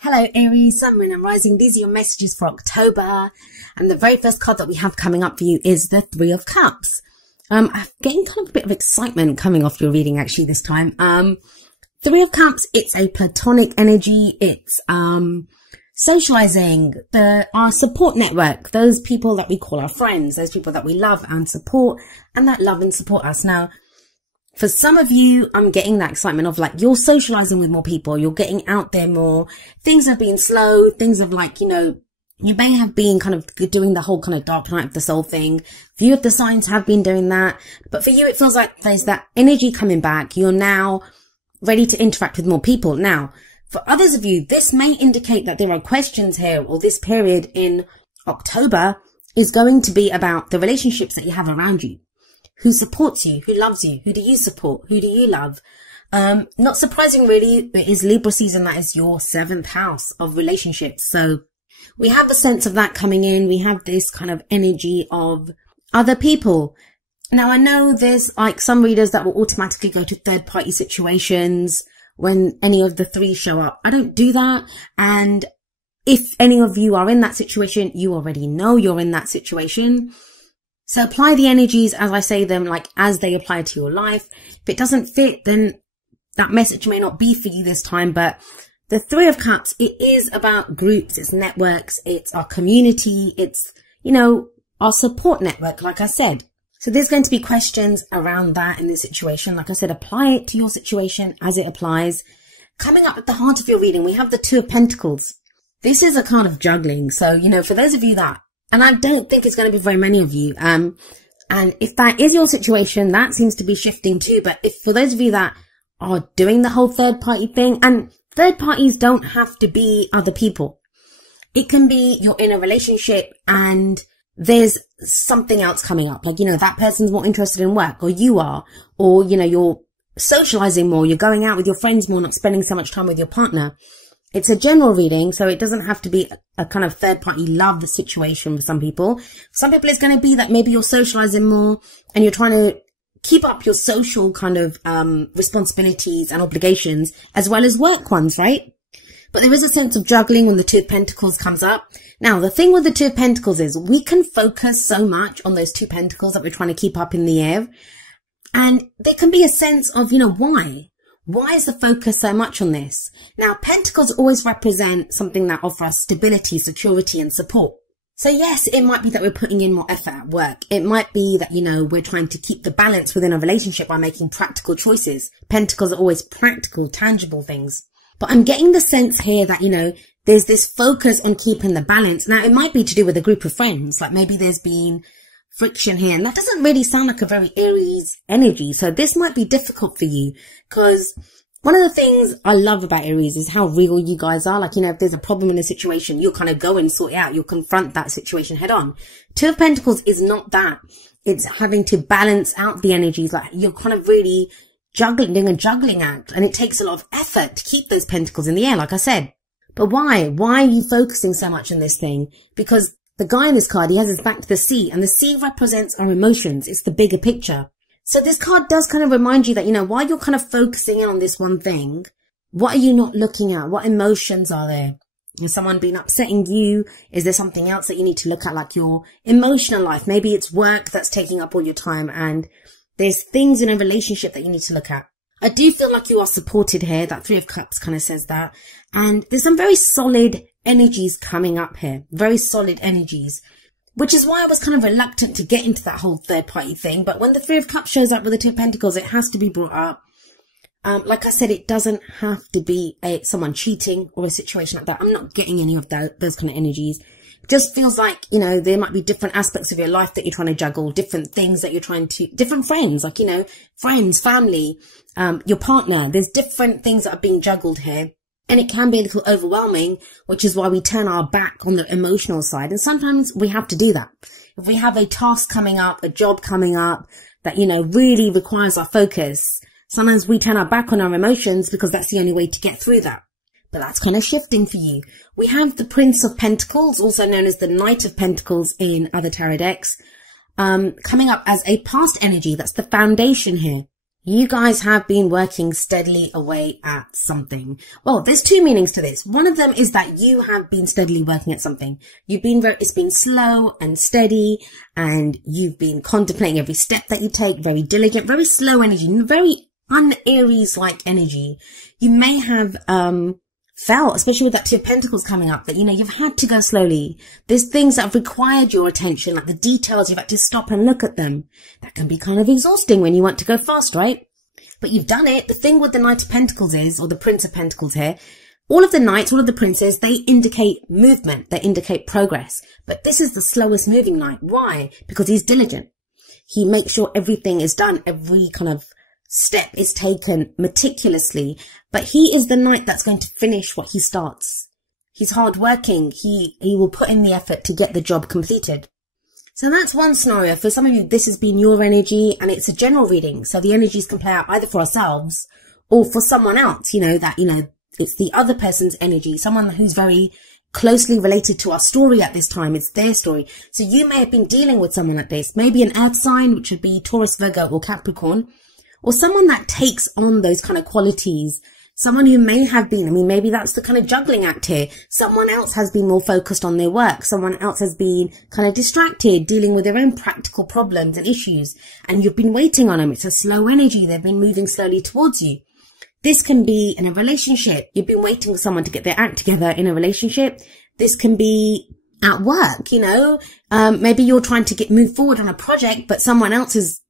Hello Aries, Sun, Moon and Rising. These are your messages for October. And the very first card that we have coming up for you is the Three of Cups. I'm getting kind of a bit of excitement coming off your reading actually this time. Three of Cups, it's a platonic energy. It's socializing, our support network, those people that we call our friends, those people that we love and support and that love and support us. Now, for some of you, I'm getting that excitement of like, you're socializing with more people, you're getting out there more, things have been slow, things have like, you may have been kind of doing the whole kind of dark night of the soul thing. Few of the signs have been doing that, but for you, it feels like there's that energy coming back. You're now ready to interact with more people. Now, for others of you, this may indicate that there are questions here, or this period in October is going to be about the relationships that you have around you. Who supports you? Who loves you? Who do you support? Who do you love? Not surprising really, it is Libra season. That is your 7th house of relationships. So we have the sense of that coming in. We have this kind of energy of other people. Now I know there's like some readers that will automatically go to third party situations when any of the three show up. I don't do that. And if any of you are in that situation, you already know you're in that situation. So apply the energies as I say them, like as they apply to your life. If it doesn't fit, then that message may not be for you this time. But the Three of Cups, it is about groups, it's networks, it's our community, it's, our support network, like I said. So there's going to be questions around that in this situation. Like I said, apply it to your situation as it applies. Coming up at the heart of your reading, we have the Two of Pentacles. This is a card of juggling. So, for those of you that, and I don't think it's going to be very many of you. And if that is your situation, that seems to be shifting too. But if for those of you that are doing the whole third party thing, and third parties don't have to be other people. It can be you're in a relationship and there's something else coming up. Like, that person's more interested in work, or you are, or, you're socializing more. You're going out with your friends more, not spending so much time with your partner. It's a general reading, so it doesn't have to be a kind of third-party love situation for some people. Some people it's going to be that maybe you're socializing more and you're trying to keep up your social kind of responsibilities and obligations as well as work ones, right? But there is a sense of juggling when the Two of Pentacles comes up. Now, the thing with the Two of Pentacles is we can focus so much on those Two Pentacles that we're trying to keep up in the air. And there can be a sense of, why? Why is the focus so much on this? Now, Pentacles always represent something that offers stability, security, and support. So yes, it might be that we're putting in more effort at work. It might be that, we're trying to keep the balance within a relationship by making practical choices. Pentacles are always practical, tangible things. But I'm getting the sense here that, there's this focus on keeping the balance. Now, it might be to do with a group of friends. Like maybe there's been friction here, and that doesn't really sound like a very Aries energy. So this might be difficult for you, because one of the things I love about Aries is how real you guys are. Like, if there's a problem in a situation, you'll kind of go and sort it out. You'll confront that situation head on. Two of Pentacles is not that. It's having to balance out the energies. Like you're kind of really juggling a juggling act, and it takes a lot of effort to keep those pentacles in the air, like I said. But why? Why are you focusing so much on this thing? Because the guy in this card, he has his back to the sea, and the sea represents our emotions. It's the bigger picture. So this card does kind of remind you that, while you're kind of focusing in on this one thing, what are you not looking at? What emotions are there? Has someone been upsetting you? Is there something else that you need to look at, like your emotional life? Maybe it's work that's taking up all your time, and there's things in a relationship that you need to look at. I do feel like you are supported here. That Three of Cups kind of says that. And there's some very solid energies coming up here. Very solid energies. Which is why I was kind of reluctant to get into that whole third party thing. But when the Three of Cups shows up with the Two of Pentacles, it has to be brought up. Like I said, it doesn't have to be someone cheating or a situation like that. I'm not getting any of those kind of energies. It just feels like, there might be different aspects of your life that you're trying to juggle, different things that you're trying to, different friends, like, friends, family, your partner. There's different things that are being juggled here. And it can be a little overwhelming, which is why we turn our back on the emotional side. And sometimes we have to do that. If we have a task coming up, a job coming up that, really requires our focus, sometimes we turn our back on our emotions because that's the only way to get through that. But that's kind of shifting for you. We have the Prince of Pentacles, also known as the Knight of Pentacles in other tarot decks, coming up as a past energy. That's the foundation here. You guys have been working steadily away at something. Well, there's two meanings to this. One of them is that you have been steadily working at something. It's been slow and steady, and you've been contemplating every step that you take, very diligent, very slow energy, very un-Aries-like energy. You may have, felt, especially with that Two of Pentacles coming up, that, you've had to go slowly. There's things that have required your attention, like the details, you've had to stop and look at them. That can be kind of exhausting when you want to go fast, right? But you've done it. The thing with the Knight of Pentacles is, or the Prince of Pentacles here, all of the knights, all of the princes, they indicate movement, they indicate progress. But this is the slowest moving knight. Why? Because he's diligent. He makes sure everything is done, every kind of step is taken meticulously, but he is the knight that's going to finish what he starts. He's hardworking. He will put in the effort to get the job completed. So that's one scenario. For some of you, this has been your energy, and it's a general reading. So the energies can play out either for ourselves or for someone else, it's the other person's energy, someone who's very closely related to our story at this time. It's their story. So you may have been dealing with someone like this, maybe an earth sign, which would be Taurus, Virgo, or Capricorn, or someone that takes on those kind of qualities. Someone who may have been, maybe that's the kind of juggling act here. Someone else has been more focused on their work. Someone else has been kind of distracted, dealing with their own practical problems and issues. And you've been waiting on them. It's a slow energy. They've been moving slowly towards you. This can be in a relationship. You've been waiting for someone to get their act together in a relationship. This can be at work, maybe you're trying to move forward on a project, but someone else is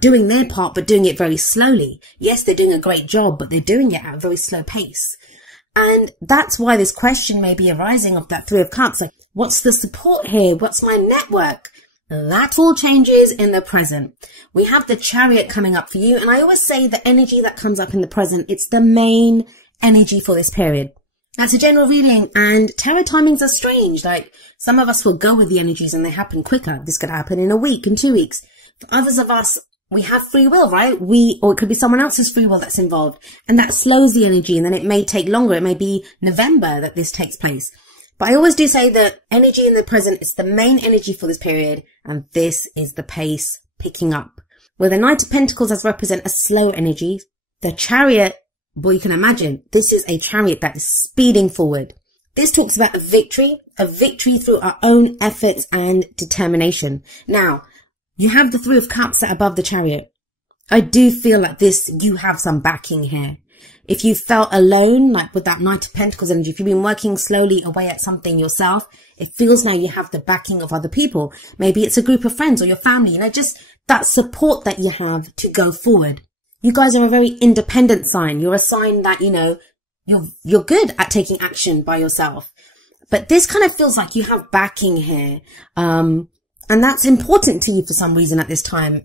doing their part, but doing it very slowly. Yes, they're doing a great job, but they're doing it at a very slow pace. And that's why this question may be arising of that Three of Cups. Like, what's the support here? What's my network? That all changes in the present. We have the Chariot coming up for you. And I always say the energy that comes up in the present, it's the main energy for this period. That's a general reading, and tarot timings are strange. Like, some of us will go with the energies and they happen quicker. This could happen in a week and 2 weeks. For others of us, we have free will, right? Or it could be someone else's free will that's involved, and that slows the energy, and then it may take longer. It may be November that this takes place. But I always do say that energy in the present is the main energy for this period, and this is the pace picking up. Where the Knight of Pentacles does represent a slow energy, the Chariot, boy, you can imagine, this is a chariot that is speeding forward. This talks about a victory through our own efforts and determination. Now, you have the Three of Cups set above the Chariot. I do feel like you have some backing here. If you felt alone, like with that Knight of Pentacles energy, if you've been working slowly away at something yourself, it feels now you have the backing of other people. Maybe it's a group of friends or your family, just that support that you have to go forward. You guys are a very independent sign. You're a sign that, you're good at taking action by yourself. But this kind of feels like you have backing here. And that's important to you for some reason at this time.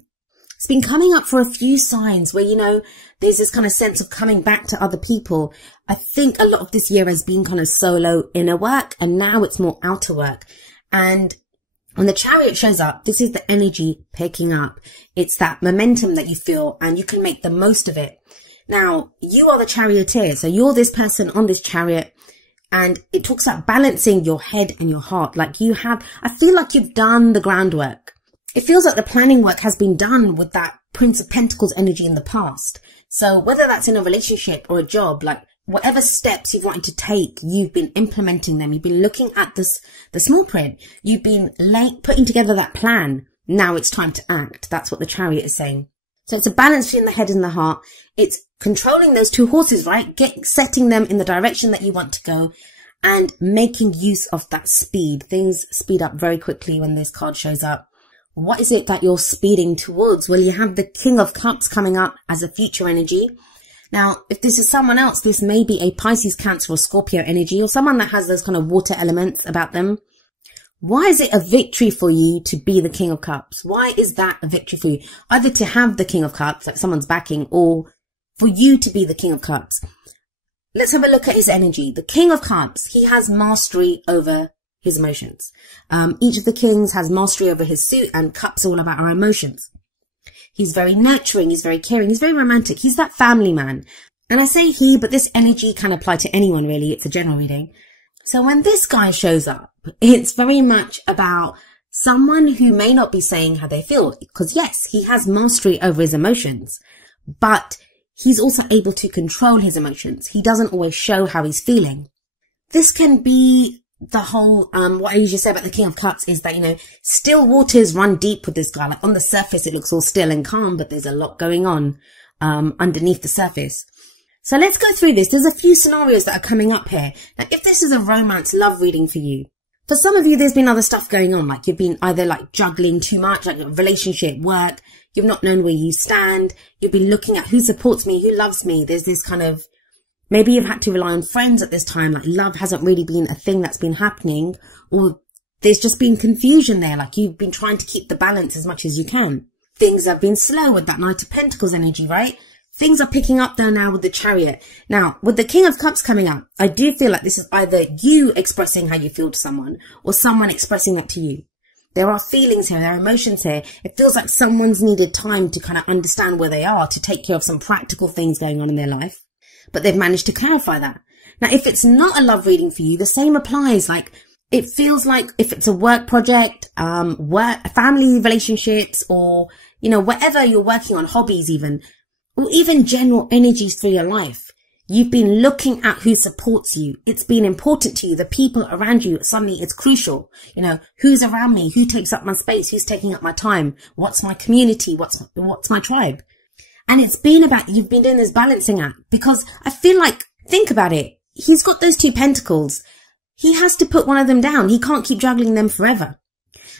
It's been coming up for a few signs where, there's this kind of sense of coming back to other people. I think a lot of this year has been kind of solo inner work, and now it's more outer work. And when the Chariot shows up, this is the energy picking up. It's that momentum that you feel, and you can make the most of it. Now, you are the charioteer. So you're this person on this chariot, and it talks about balancing your head and your heart. I feel like you've done the groundwork. It feels like the planning work has been done with that Prince of Pentacles energy in the past. So whether that's in a relationship or a job, whatever steps you've wanted to take, you've been implementing them. You've been looking at the small print. You've been putting together that plan. Now it's time to act. That's what the Chariot is saying. So it's a balance between the head and the heart. It's controlling those two horses, right? Setting them in the direction that you want to go and making use of that speed. Things speed up very quickly when this card shows up. What is it that you're speeding towards? Well, you have the King of Cups coming up as a future energy. Now, if this is someone else, this may be a Pisces, Cancer, or Scorpio energy, or someone that has those kind of water elements about them. Why is it a victory for you to be the King of Cups? Why is that a victory for you? Either to have the King of Cups, like someone's backing, or for you to be the King of Cups. Let's have a look at his energy. The King of Cups, he has mastery over his emotions. Each of the kings has mastery over his suit, and cups are all about our emotions. He's very nurturing, he's very caring, he's very romantic. He's that family man. And I say he, but this energy can apply to anyone really. It's a general reading. So when this guy shows up, it's very much about someone who may not be saying how they feel, because yes, he has mastery over his emotions, but he's also able to control his emotions. He doesn't always show how he's feeling. This can be the whole, what I usually say about the King of Cups is that, you know, still waters run deep with this guy. Like on the surface, it looks all still and calm, but there's a lot going on, underneath the surface. So let's go through this. There's a few scenarios that are coming up here. Now, if this is a romance love reading for you, for some of you, there's been other stuff going on. Like you've been either like juggling too much, like relationship, work. You've not known where you stand. You've been looking at who supports me, who loves me. There's this kind of, maybe you've had to rely on friends at this time. Like love hasn't really been a thing that's been happening, or there's just been confusion there. Like you've been trying to keep the balance as much as you can. Things have been slow with that Knight of Pentacles energy, right? Things are picking up there now with the Chariot. Now, with the King of Cups coming up, I do feel like this is either you expressing how you feel to someone or someone expressing that to you. There are feelings here, there are emotions here. It feels like someone's needed time to kind of understand where they are, to take care of some practical things going on in their life. But they've managed to clarify that. Now, if it's not a love reading for you, the same applies. Like, it feels like if it's a work project, family relationships, or, you know, whatever you're working on, hobbies even, or even general energies for your life. You've been looking at who supports you. It's been important to you. The people around you, suddenly it's crucial. You know, who's around me? Who takes up my space? Who's taking up my time? What's my community? What's my tribe? And it's been about, you've been doing this balancing act, because I feel like, think about it. He's got those 2 pentacles. He has to put one of them down. He can't keep juggling them forever.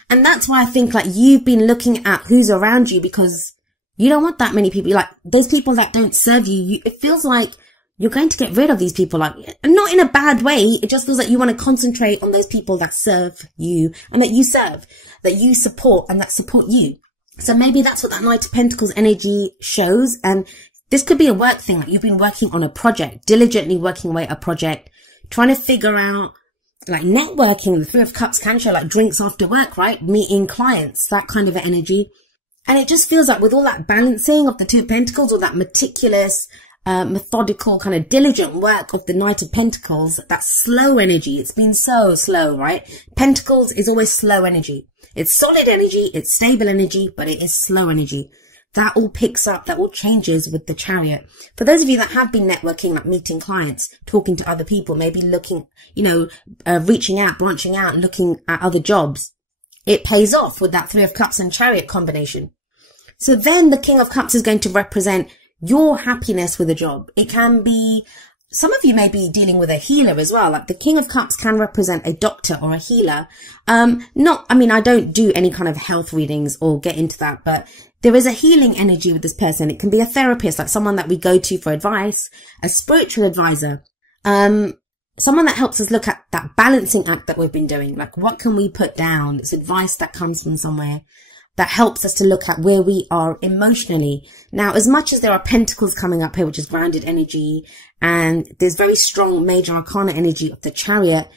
And that's why I think like you've been looking at who's around you, because you don't want that many people. Like those people that don't serve you, it feels like you're going to get rid of these people, like not in a bad way. It just feels like you want to concentrate on those people that serve you and that you serve, that you support and that support you. So maybe that's what that Knight of Pentacles energy shows. And this could be a work thing. Like you've been working on a project, diligently working away at a project, trying to figure out like networking. The 3 of Cups can show like drinks after work, right? Meeting clients, that kind of energy. And it just feels like with all that balancing of the 2 of Pentacles, or that meticulous, methodical kind of diligent work of the Knight of Pentacles, that slow energy. It's been so slow, right? Pentacles is always slow energy. It's solid energy, it's stable energy, but it is slow energy. That all picks up, that all changes with the Chariot. For those of you that have been networking, like meeting clients, talking to other people, maybe looking, you know, reaching out, branching out, looking at other jobs, it pays off with that 3 of Cups and Chariot combination. So then the King of Cups is going to represent your happiness with a job. It can be, some of you may be dealing with a healer as well. Like the King of Cups can represent a doctor or a healer. I mean, I don't do any kind of health readings or get into that, but there is a healing energy with this person. It can be a therapist, like someone that we go to for advice, a spiritual advisor, someone that helps us look at that balancing act that we've been doing. Like what can we put down? It's advice that comes from somewhere that helps us to look at where we are emotionally. Now, as much as there are pentacles coming up here, which is grounded energy, and there's very strong major arcana energy of the Chariot,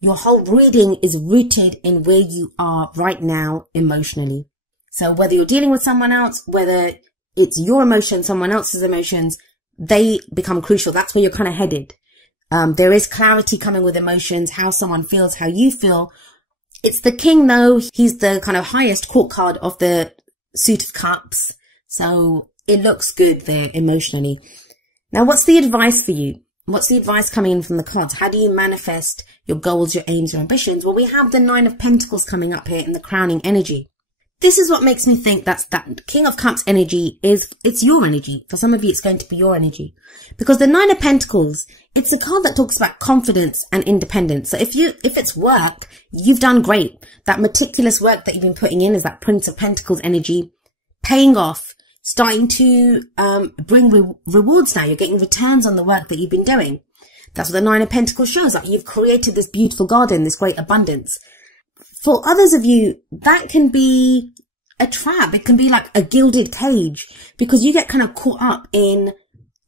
your whole reading is rooted in where you are right now emotionally. So whether you're dealing with someone else, whether it's your emotions, someone else's emotions, they become crucial. That's where you're kind of headed. There is clarity coming with emotions, how someone feels, how you feel. It's the King though. He's the kind of highest court card of the suit of cups. So it looks good there emotionally. Now, what's the advice for you? What's the advice coming in from the cards? How do you manifest your goals, your aims, your ambitions? Well, we have the 9 of Pentacles coming up here in the crowning energy. This is what makes me think that King of Cups energy it's your energy. For some of you, it's going to be your energy. Because the 9 of Pentacles, it's a card that talks about confidence and independence. So if it's work, you've done great. That meticulous work that you've been putting in is that Prince of Pentacles energy, paying off, starting to bring rewards now. You're getting returns on the work that you've been doing. That's what the 9 of Pentacles shows. Like you've created this beautiful garden, this great abundance. For others of you, that can be a trap. It can be like a gilded cage, because you get kind of caught up in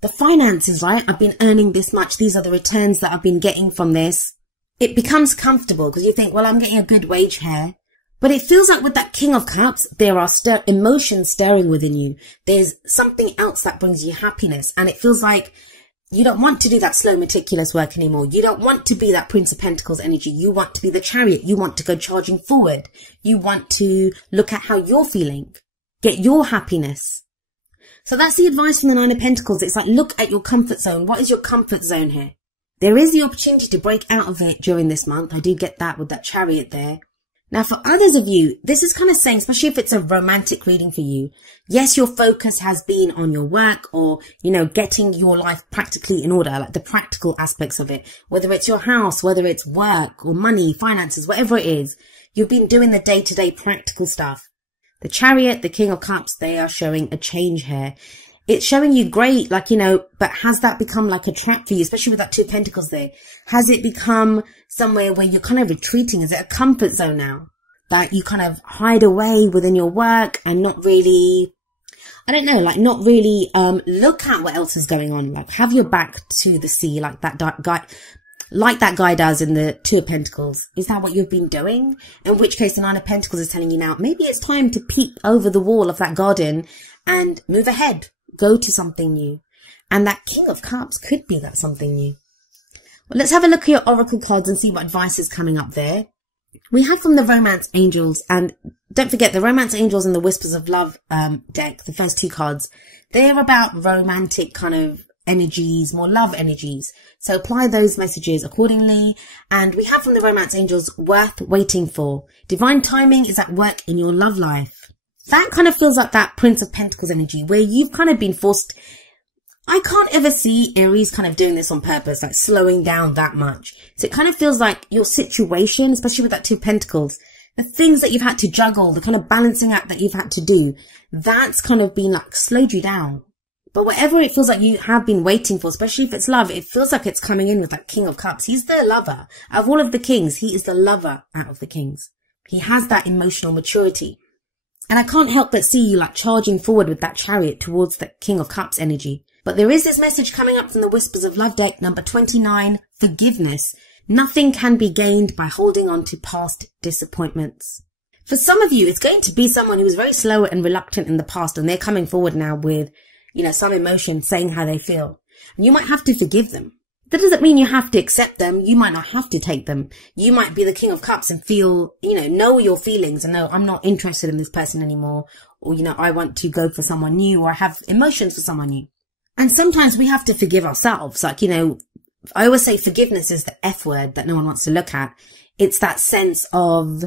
the finances, right? I've been earning this much. These are the returns that I've been getting from this. It becomes comfortable because you think, well, I'm getting a good wage here. But it feels like with that King of Cups, there are emotions stirring within you. There's something else that brings you happiness. And it feels like You don't want to do that slow, meticulous work anymore. You don't want to be that Prince of Pentacles energy. You want to be the Chariot. You want to go charging forward. You want to look at how you're feeling. Get your happiness. So that's the advice from the Nine of Pentacles. It's like, look at your comfort zone. What is your comfort zone here? There is the opportunity to break out of it during this month. I do get that with that Chariot there. Now, for others of you, this is kind of saying, especially if it's a romantic reading for you, yes, your focus has been on your work or, you know, getting your life practically in order, like the practical aspects of it, whether it's your house, whether it's work or money, finances, whatever it is, you've been doing the day-to-day practical stuff. The Chariot, the King of Cups, they are showing a change here. It's showing you great, like, you know, but has that become like a trap for you, especially with that Two of Pentacles there? Has it become somewhere where you're kind of retreating? Is it a comfort zone now that you kind of hide away within your work and not really, I don't know, like not really look at what else is going on? Like have your back to the sea like that guy does in the Two of Pentacles. Is that what you've been doing? In which case the Nine of Pentacles is telling you now, maybe it's time to peep over the wall of that garden and move ahead. Go to something new. And that King of Cups could be that something new. Well, let's have a look at your oracle cards and see what advice is coming up there. We had from the Romance Angels, and don't forget the Romance Angels and the Whispers of Love deck, the first two cards, they're about romantic kind of energies, more love energies. So apply those messages accordingly. And we have from the Romance Angels, worth waiting for. Divine timing is at work in your love life. That kind of feels like that Prince of Pentacles energy where you've kind of been forced. I can't ever see Aries kind of doing this on purpose, like slowing down that much. So it kind of feels like your situation, especially with that Two of Pentacles, the things that you've had to juggle, the kind of balancing act that you've had to do, that's kind of been like slowed you down. But whatever it feels like you have been waiting for, especially if it's love, it feels like it's coming in with that King of Cups. He's the lover. Out of all of the kings, he is the lover out of the kings. He has that emotional maturity. And I can't help but see you like charging forward with that Chariot towards the King of Cups energy. But there is this message coming up from the Whispers of Love deck, number 29, forgiveness. Nothing can be gained by holding on to past disappointments. For some of you, it's going to be someone who was very slow and reluctant in the past, and they're coming forward now with, you know, some emotion, saying how they feel. And you might have to forgive them. That doesn't mean you have to accept them. You might not have to take them. You might be the King of Cups and feel, you know your feelings and know, I'm not interested in this person anymore. Or, you know, I want to go for someone new, or have emotions for someone new. And sometimes we have to forgive ourselves. Like, you know, I always say forgiveness is the F word that no one wants to look at. It's that sense of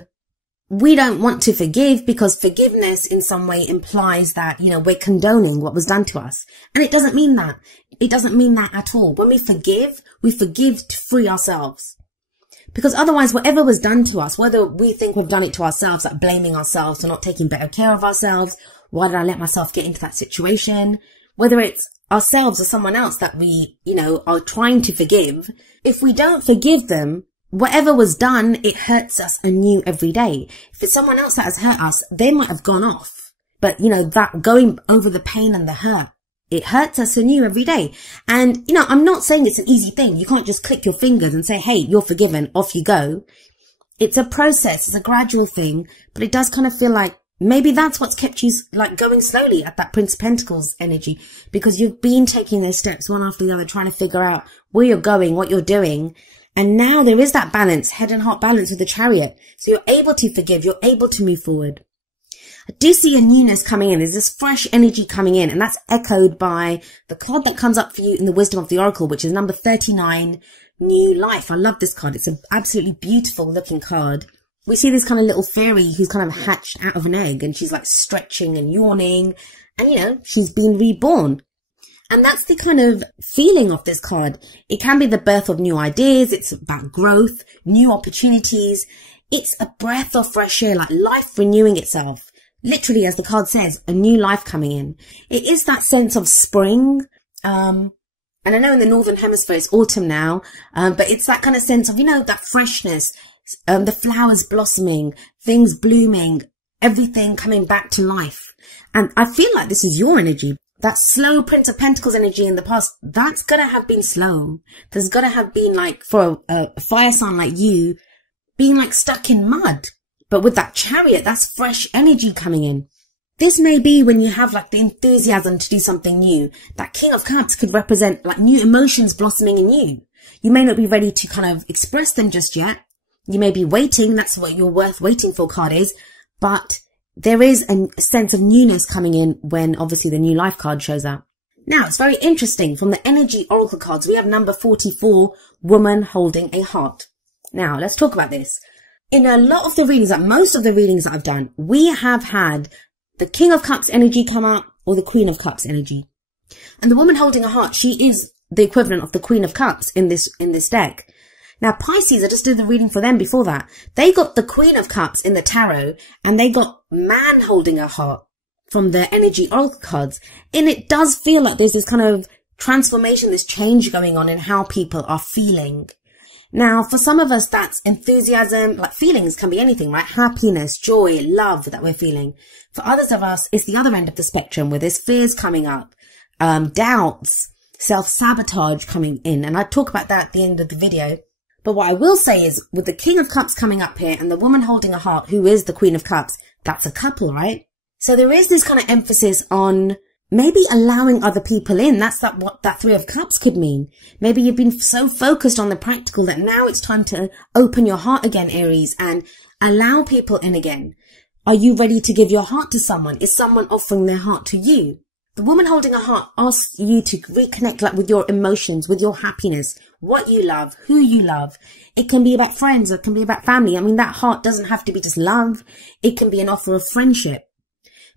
we don't want to forgive because forgiveness in some way implies that, you know, we're condoning what was done to us. And it doesn't mean that. It doesn't mean that at all. When we forgive to free ourselves. Because otherwise, whatever was done to us, whether we think we've done it to ourselves, like blaming ourselves for not taking better care of ourselves, why did I let myself get into that situation? Whether it's ourselves or someone else that we, you know, are trying to forgive, if we don't forgive them, whatever was done, it hurts us anew every day. If it's someone else that has hurt us, they might have gone off. But, you know, that going over the pain and the hurt, it hurts us anew every day. And, you know, I'm not saying it's an easy thing. You can't just click your fingers and say, hey, you're forgiven, off you go. It's a process. It's a gradual thing. But it does kind of feel like maybe that's what's kept you like going slowly at that Prince of Pentacles energy, because you've been taking those steps one after the other, trying to figure out where you're going, what you're doing. And now there is that balance, head and heart balance with the Chariot. So you're able to forgive, you're able to move forward. I do see a newness coming in. There's this fresh energy coming in, and that's echoed by the card that comes up for you in the Wisdom of the Oracle, which is number 39, New Life. I love this card. It's an absolutely beautiful looking card. We see this kind of little fairy who's kind of hatched out of an egg, and she's like stretching and yawning, and you know, she's been reborn. And that's the kind of feeling of this card. It can be the birth of new ideas. It's about growth, new opportunities. It's a breath of fresh air, like life renewing itself. Literally, as the card says, a new life coming in. It is that sense of spring. And I know in the Northern Hemisphere it's autumn now, but it's that kind of sense of, you know, that freshness, the flowers blossoming, things blooming, everything coming back to life. And I feel like this is your energy. That slow Prince of Pentacles energy in the past, that's gonna have been slow. There's gonna have been like, for a fire sign like you, being like stuck in mud. But with that Chariot, that's fresh energy coming in. This may be when you have like the enthusiasm to do something new. That King of Cups could represent like new emotions blossoming in you. You may not be ready to kind of express them just yet. You may be waiting. That's what your worth waiting for card is. But there is a sense of newness coming in when obviously the new life card shows up. Now, it's very interesting. From the energy oracle cards, we have number 44, woman holding a heart. Now, let's talk about this. In a lot of the readings, like most of the readings that I've done, we have had the King of Cups energy come out or the Queen of Cups energy. And the woman holding a heart, she is the equivalent of the Queen of Cups in this deck. Now, Pisces, I just did the reading for them before that. They got the Queen of Cups in the tarot and they got man holding a heart from the energy oracle cards. And it does feel like there's this kind of transformation, this change going on in how people are feeling. Now, for some of us, that's enthusiasm, like feelings can be anything, right? Happiness, joy, love that we're feeling. For others of us, it's the other end of the spectrum where there's fears coming up, doubts, self-sabotage coming in. And I talk about that at the end of the video. But what I will say is with the King of Cups coming up here and the woman holding a heart, who is the Queen of Cups, that's a couple, right? So there is this kind of emphasis on maybe allowing other people in. That's what that Three of Cups could mean. Maybe you've been so focused on the practical that now it's time to open your heart again, Aries, and allow people in again. Are you ready to give your heart to someone? Is someone offering their heart to you? The woman holding a heart asks you to reconnect like with your emotions, with your happiness, what you love, who you love. It can be about friends, or it can be about family. I mean, that heart doesn't have to be just love. It can be an offer of friendship.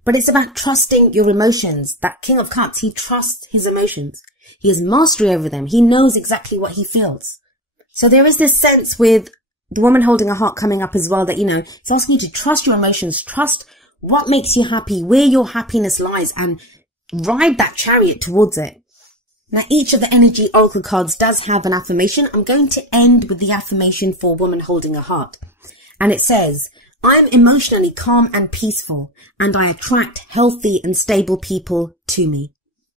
But it's about trusting your emotions. That King of Cups, he trusts his emotions. He has mastery over them. He knows exactly what he feels. So there is this sense with the woman holding a heart coming up as well that, you know, it's asking you to trust your emotions, trust what makes you happy, where your happiness lies, and ride that chariot towards it. Now, each of the energy oracle cards does have an affirmation. I'm going to end with the affirmation for woman holding a heart. And it says, I'm emotionally calm and peaceful, and I attract healthy and stable people to me.